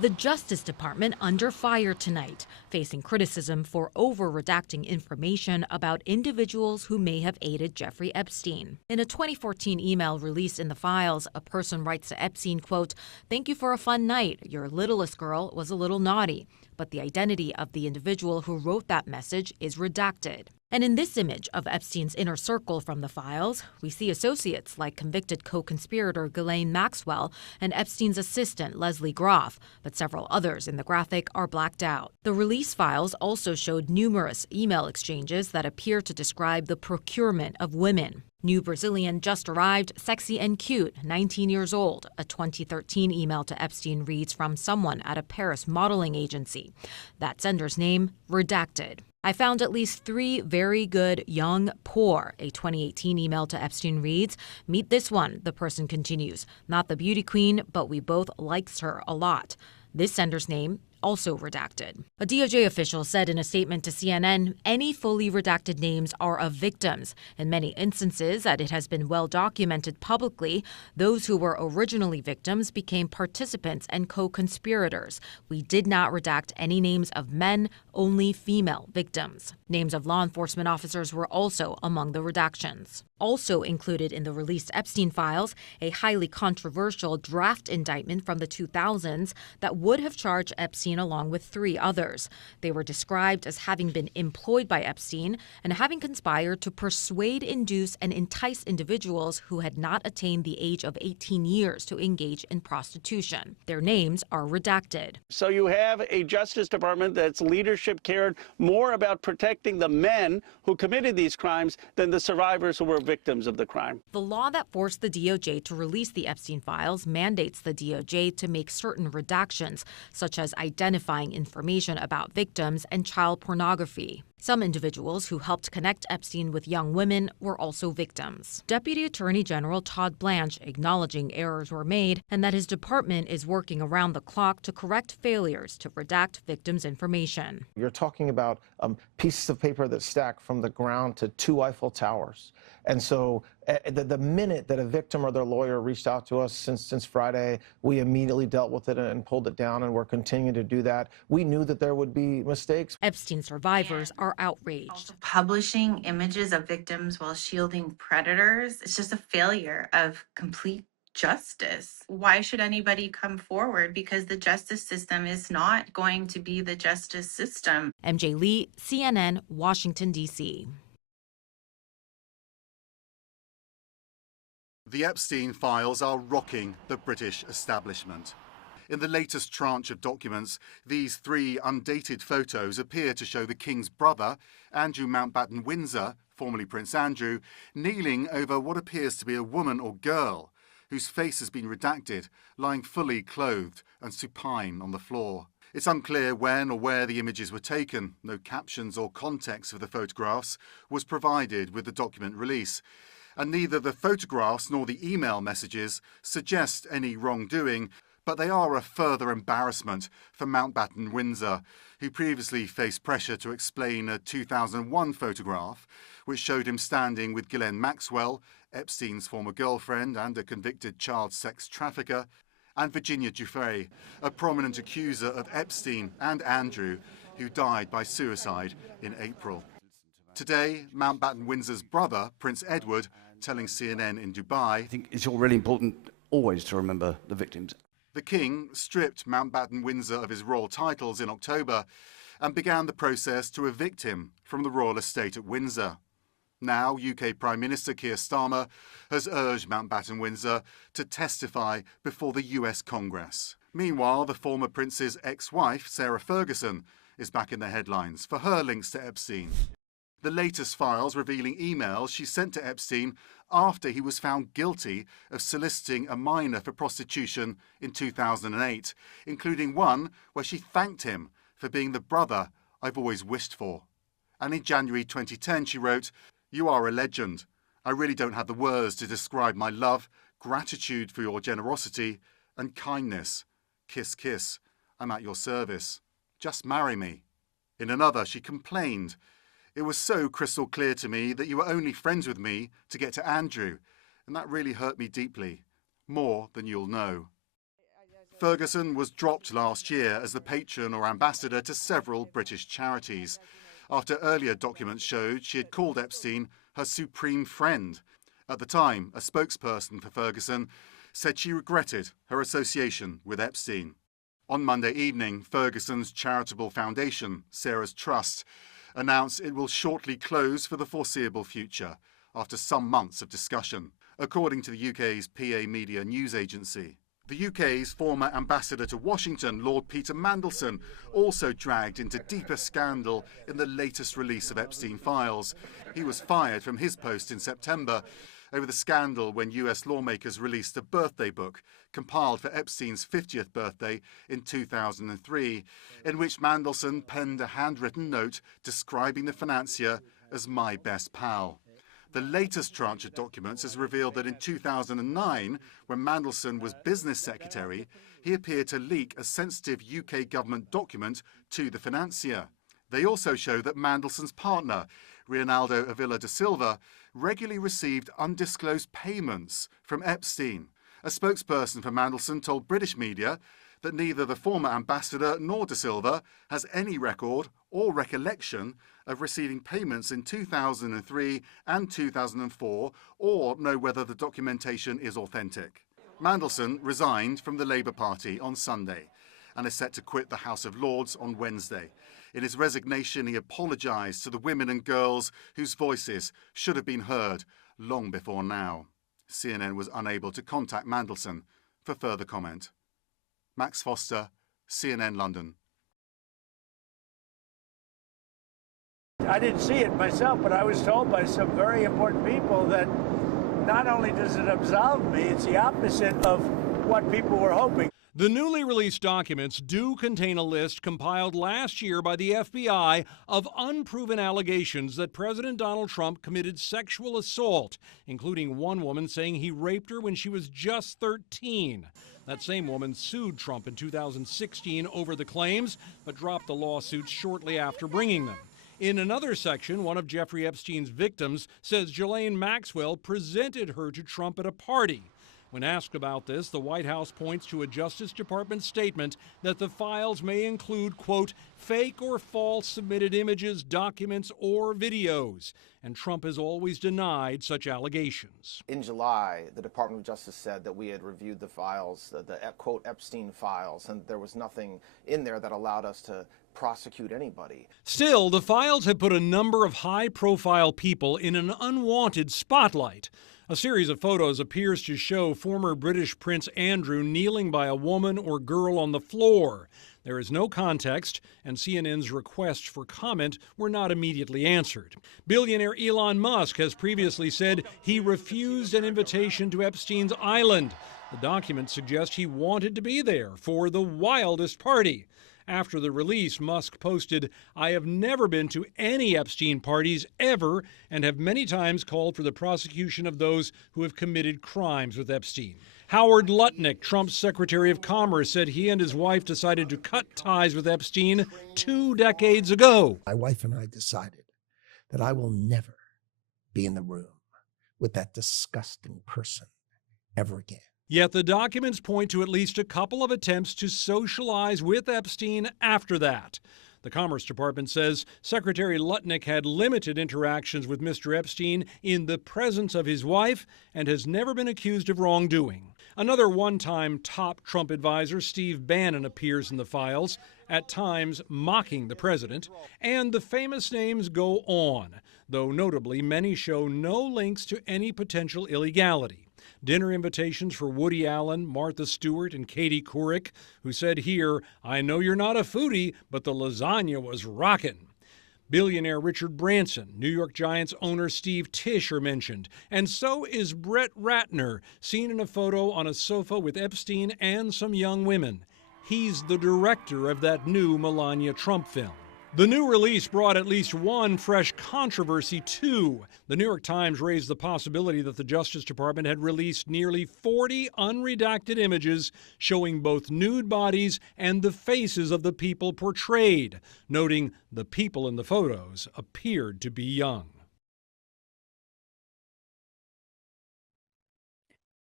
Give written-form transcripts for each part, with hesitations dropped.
The Justice Department under fire tonight, facing criticism for over-redacting information about individuals who may have aided Jeffrey Epstein. In a 2014 email released in the files, a person writes to Epstein, quote, "Thank you for a fun night. Your littlest girl was a little naughty." But the identity of the individual who wrote that message is redacted. And in this image of Epstein's inner circle from the files, we see associates like convicted co-conspirator Ghislaine Maxwell and Epstein's assistant Leslie Groff, but several others in the graphic are blacked out. The release files also showed numerous email exchanges that appear to describe the procurement of women. New Brazilian just arrived, sexy and cute, 19 years old. A 2013 email to Epstein reads from someone at a Paris modeling agency. That sender's name, redacted. I found at least 3 very good, young, poor. A 2018 email to Epstein reads, "Meet this one," the person continues. "Not the beauty queen, but we both likes her a lot." This sender's name, also redacted. A DOJ official said in a statement to CNN, any fully redacted names are of victims. In many instances that it has been well documented publicly, those who were originally victims became participants and co-conspirators. We did not redact any names of men, only female victims. Names of law enforcement officers were also among the redactions. Also included in the released Epstein files, a highly controversial draft indictment from the 2000s that would have charged Epstein along with 3 others. They were described as having been employed by Epstein and having conspired to persuade, induce, and entice individuals who had not attained the age of 18 years to engage in prostitution. Their names are redacted. So you have a Justice Department that's leadership cared more about protecting the men who committed these crimes than the survivors who were victims of the crime. The law that forced the DOJ to release the Epstein files mandates the DOJ to make certain redactions, such as identifying information about victims and child pornography. Some individuals who helped connect Epstein with young women were also victims. Deputy Attorney General Todd Blanche acknowledging errors were made and that his department is working around the clock to correct failures to redact victims' information. You're talking about pieces of paper that stack from the ground to 2 Eiffel Towers. And so the minute that a victim or their lawyer reached out to us since Friday, we immediately dealt with it and pulled it down, and we're continuing to do that. We knew that there would be mistakes. Epstein survivors are outraged. Publishing images of victims while shielding predators, it's just a failure of complete justice. Why should anybody come forward? Because the justice system is not going to be the justice system. MJ Lee, CNN, Washington, D.C. The Epstein files are rocking the British establishment. In the latest tranche of documents, these 3 undated photos appear to show the King's brother, Andrew Mountbatten Windsor, formerly Prince Andrew, kneeling over what appears to be a woman or girl, whose face has been redacted, lying fully clothed and supine on the floor. It's unclear when or where the images were taken. No captions or context of the photographs was provided with the document release. And neither the photographs nor the email messages suggest any wrongdoing, but they are a further embarrassment for Mountbatten Windsor, who previously faced pressure to explain a 2001 photograph which showed him standing with Ghislaine Maxwell, Epstein's former girlfriend and a convicted child sex trafficker, and Virginia Giuffre, a prominent accuser of Epstein and Andrew, who died by suicide in April. Today, Mountbatten Windsor's brother, Prince Edward, telling CNN in Dubai, I think it's all really important always to remember the victims. The King stripped Mountbatten Windsor of his royal titles in October and began the process to evict him from the royal estate at Windsor. Now, UK Prime Minister Keir Starmer has urged Mountbatten Windsor to testify before the US Congress. Meanwhile, the former prince's ex-wife, Sarah Ferguson, is back in the headlines for her links to Epstein. The latest files revealing emails she sent to Epstein after he was found guilty of soliciting a minor for prostitution in 2008, including one where she thanked him for being the brother I've always wished for. And in January 2010, she wrote, "You are a legend. I really don't have the words to describe my love, gratitude for your generosity and kindness. Kiss, kiss. I'm at your service. Just marry me." In another, she complained, "It was so crystal clear to me that you were only friends with me to get to Andrew, and that really hurt me deeply, more than you'll know." Ferguson was dropped last year as the patron or ambassador to several British charities, after earlier documents showed she had called Epstein her supreme friend. At the time, a spokesperson for Ferguson said she regretted her association with Epstein. On Monday evening, Ferguson's charitable foundation, Sarah's Trust, announced it will shortly close for the foreseeable future after some months of discussion, according to the UK's PA Media news agency. The UK's former ambassador to Washington, Lord Peter Mandelson, also dragged into deeper scandal in the latest release of Epstein files. He was fired from his post in September over the scandal when US lawmakers released a birthday book compiled for Epstein's 50th birthday in 2003, in which Mandelson penned a handwritten note describing the financier as my best pal. The latest tranche of documents has revealed that in 2009, when Mandelson was business secretary, he appeared to leak a sensitive UK government document to the financier. They also show that Mandelson's partner, Reinaldo Avila da Silva, regularly received undisclosed payments from Epstein. A spokesperson for Mandelson told British media that neither the former ambassador nor da Silva has any record or recollection of receiving payments in 2003 and 2004 or know whether the documentation is authentic. Mandelson resigned from the Labour Party on Sunday and is set to quit the House of Lords on Wednesday. In his resignation, he apologised to the women and girls whose voices should have been heard long before now. CNN was unable to contact Mandelson for further comment. Max Foster, CNN London. I didn't see it myself, but I was told by some very important people that not only does it absolve me, it's the opposite of what people were hoping. The newly released documents do contain a list compiled last year by the FBI of unproven allegations that President Donald Trump committed sexual assault, including one woman saying he raped her when she was just 13. That same woman sued Trump in 2016 over the claims, but dropped the lawsuits shortly after bringing them. In another section, one of Jeffrey Epstein's victims says Ghislaine Maxwell presented her to Trump at a party. When asked about this, the White House points to a Justice Department statement that the files may include, quote, fake or false submitted images, documents, or videos. And Trump has always denied such allegations. In July, the Department of Justice said that we had reviewed the files, the quote, Epstein files, and there was nothing in there that allowed us to prosecute anybody. Still, the files have put a number of high-profile people in an unwanted spotlight. A series of photos appears to show former British Prince Andrew kneeling by a woman or girl on the floor. There is no context, and CNN's requests for comment were not immediately answered. Billionaire Elon Musk has previously said he refused an invitation to Epstein's island. The documents suggest he wanted to be there for the wildest party. After the release, Musk posted, "I have never been to any Epstein parties ever and have many times called for the prosecution of those who have committed crimes with Epstein." Howard Lutnick, Trump's Secretary of Commerce, said he and his wife decided to cut ties with Epstein 2 decades ago. My wife and I decided that I will never be in the room with that disgusting person ever again. Yet the documents point to at least a couple of attempts to socialize with Epstein after that. The Commerce Department says Secretary Lutnick had limited interactions with Mr. Epstein in the presence of his wife and has never been accused of wrongdoing. Another one-time top Trump advisor, Steve Bannon, appears in the files, at times mocking the president, and the famous names go on, though notably many show no links to any potential illegality. Dinner invitations for Woody Allen, Martha Stewart, and Katie Couric, who said here, "I know you're not a foodie, but the lasagna was rockin'." Billionaire Richard Branson, New York Giants owner Steve Tisch are mentioned, and so is Brett Ratner, seen in a photo on a sofa with Epstein and some young women. He's the director of that new Melania Trump film. The new release brought at least one fresh controversy, too. The New York Times raised the possibility that the Justice Department had released nearly 40 unredacted images showing both nude bodies and the faces of the people portrayed, noting the people in the photos appeared to be young.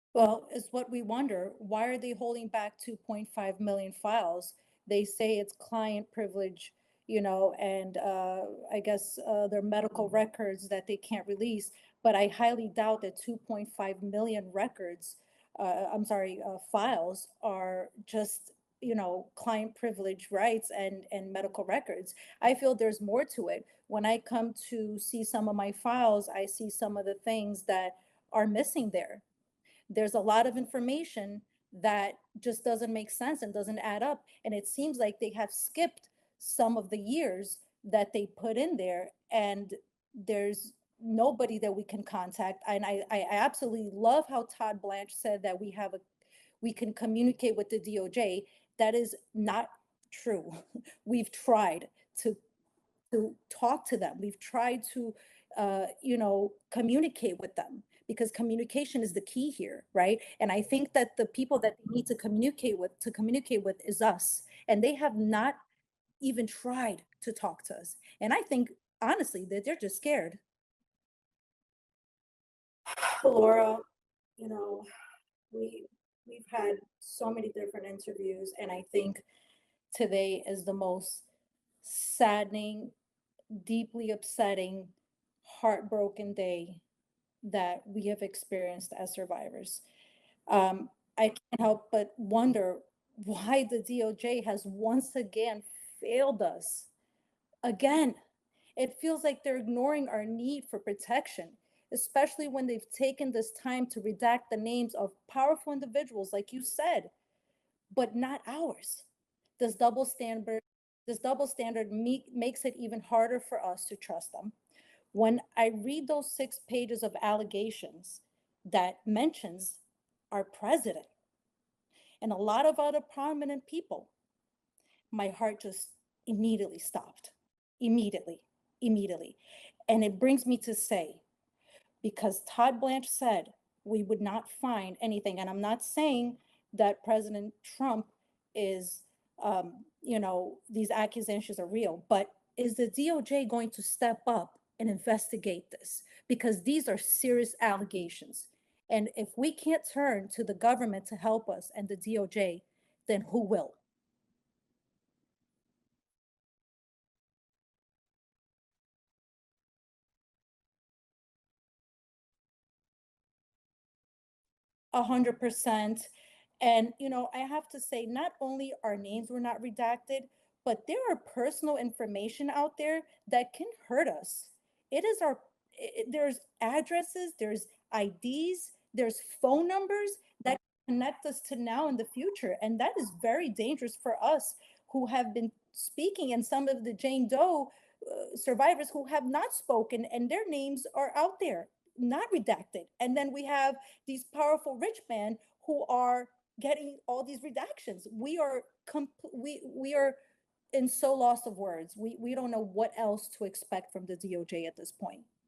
Well, it's what we wonder. Why are they holding back 2.5 million files? They say it's client privilege, and I guess their medical records that they can't release. But I highly doubt that 2.5 million records, I'm sorry, files are just, client privilege rights and medical records. I feel there's more to it. When I come to see some of my files, I see some of the things that are missing there. There's a lot of information that just doesn't make sense and doesn't add up. And it seems like they have skipped some of the years that they put in there, and there's nobody that we can contact. And I absolutely love how Todd Blanche said that we can communicate with the DOJ. That is not true. We've tried to talk to them. We've tried to, communicate with them, because communication is the key here, right? And I think that the people that they need to communicate with is us, and they have not even tried to talk to us. And I think honestly that they're just scared. Laura, you know, we we've had so many different interviews, and I think today is the most saddening, deeply upsetting, heartbroken day that we have experienced as survivors. I can't help but wonder why the DOJ has once again failed us. Again, it feels like they're ignoring our need for protection, especially when they've taken this time to redact the names of powerful individuals, like you said, but not ours. This double standard, makes it even harder for us to trust them. When I read those 6 pages of allegations that mentions our president and a lot of other prominent people, my heart just immediately stopped. Immediately, immediately. And it brings me to say, because Todd Blanche said we would not find anything, and I'm not saying that President Trump is, these accusations are real, but is the DOJ going to step up and investigate this? Because these are serious allegations. And if we can't turn to the government to help us and the DOJ, then who will? 100%. And, I have to say, not only our names were not redacted, but there are personal information out there that can hurt us. It is there's addresses, there's IDs, there's phone numbers that connect us to now and the future. And that is very dangerous for us who have been speaking, and some of the Jane Doe survivors who have not spoken, and their names are out there, not redacted. And then we have these powerful rich men who are getting all these redactions. We are in so loss of words. We don't know what else to expect from the DOJ at this point.